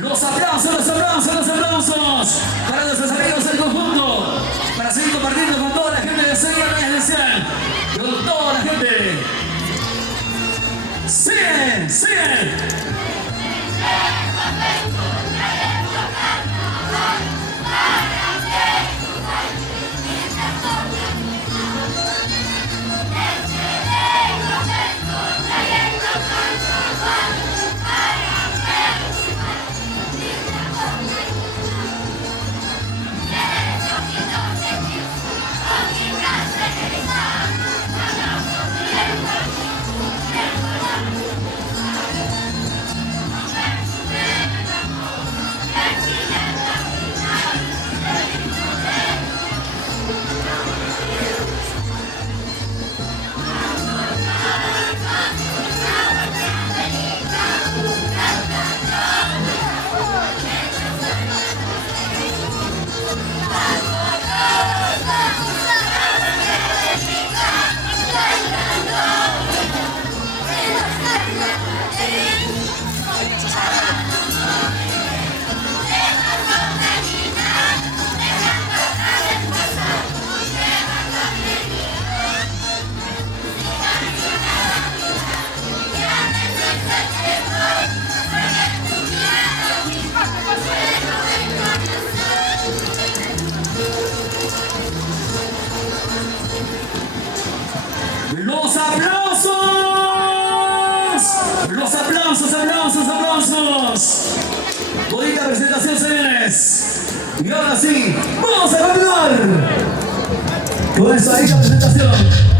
Los aplausos, los aplausos, los aplausos para nuestros amigos del conjunto, para seguir compartiendo con toda la gente de Sevilla Reyes Especial, con toda la gente. ¡Siguen! ¡Siguen! ¡Los aplausos! ¡Los aplausos, aplausos, aplausos! Bonita presentación, señores. Y ahora sí, vamos a continuar con esta bonita presentación.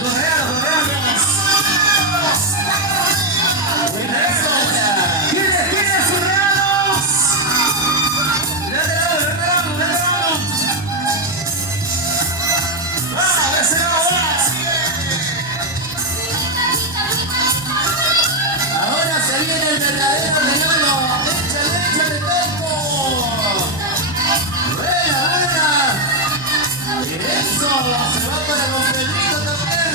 Los regalos, los regalos. ¿Quiénes sus regalos? Le regalamos. ¡Ah, ese ahora se viene el verdadero regalo. Échale tiempo. Buena. Eso, se va para los Pedritos también.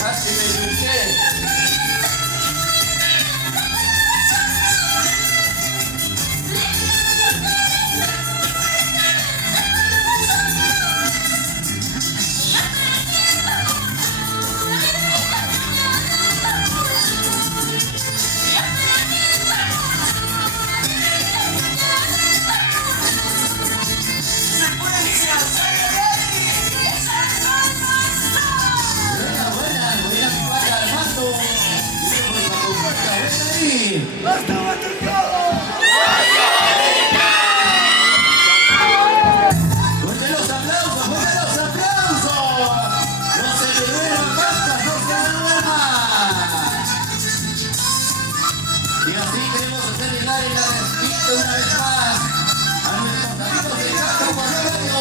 Casi me luché. ¡Basta, basta todo! ¡Fuerte los aplausos! ¡Fuerte los aplausos! ¡No se le duerman tantas! ¡No se le duerman! Y así queremos hacer llegar el agradecimiento una vez más a nuestros amigos de Casa Guardario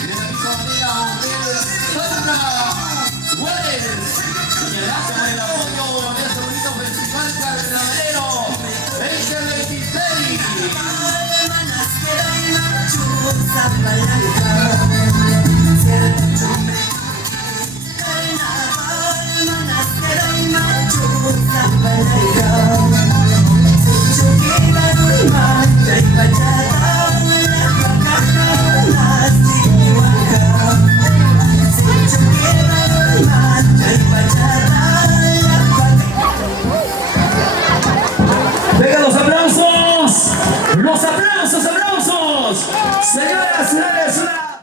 y de la misma manera Hotel Sandra Juárez. Muchas gracias por el apoyo de este bonito festival carnavalero 2026. Venga los aplausos, aplausos. Señoras, señores, una